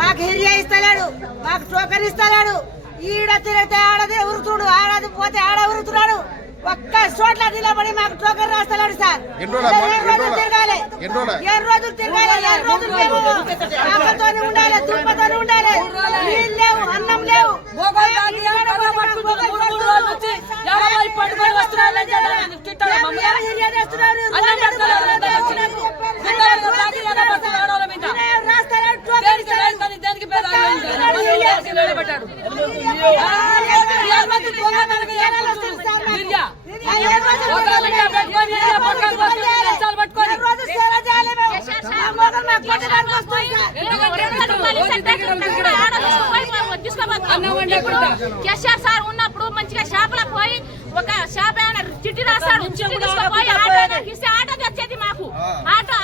మాకు ఏరియా ఇస్తలేడు, మాకు టోకన్ ఇస్తలేడు. ఈడ తిరిగితే ఆడదే ఉరుతుడు, ఆడది పోతే ఆడ ఉరుతున్నాడు. ఒక్క చోట్ల నిలబడి మాకు టోకన్ రాస్తలేడు సార్. తిరగాలి, 7 రోజులు తిరగాలి, 7 రోజులు మేము ఆకలితోనే ఉండాలి, దుప్పతోనే ఉండాలి. నీళ్ళు లేవు, అన్నం లేవు. కేసీఆర్ సార్ ఉన్నప్పుడు మంచిగా షాపులకు పోయి ఒక షాప్ ఏమైనా చిట్టి రాస్తాడు, చిట్టి తీసుకుపోయి ఆటో తెచ్చేది మాకు. ఆటో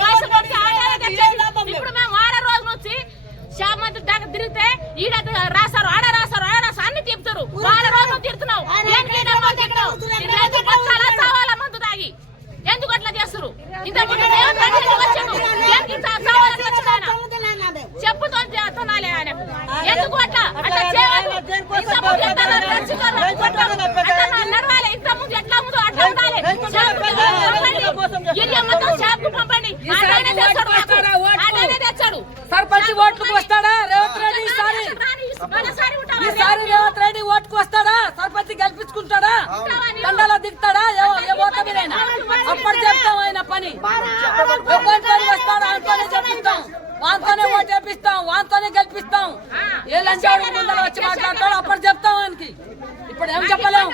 పైసలు కొట్టి ఆటో తెచ్చేది. ఇప్పుడు మేము వారం రోజుల నుంచి షాప్ మంత్రి దాకా తిరిగితే ఈడ రాస్తారు, ఆడ రాస్తారు, అన్ని తిప్పుతారు. వారం రోజులు తిరుగుతున్నావు, చావాలా మందు తాగి ఎందుకు అట్లా చేస్తారు? ఇంతకుముందు చెప్పుతో తినాలి ఆయనకు. ఎందుకు అట్లా నడవాలి? ఇంతకుముందు ఎట్లా ముందు అట్లా ఉండాలి. మొత్తం షాప్ కు పంపండి. తెచ్చాడు సర్పంచ్ ఓట్లకు వస్తాడా రేవంత్ రెడ్డి? ఈసారి రేవంత్ రెడ్డి ఓటుకు వస్తాడా? సర్పంచ్ గెలిపించుకుంటాడా? దండాలో దిగుతాడా? అప్పుడు చెప్తాం ఆయన పని. వస్తాడా అంతనే చెప్పిస్తాం, వాంతోనే ఓటు వేపిస్తాం, వాంతోనే గెలిపిస్తాం. ఏ లంచాడు ముందర వచ్చి మాట్లాడతాడు అప్పుడు చెప్తాం ఆయనకి. ఇప్పుడు ఏం చెప్పలేము.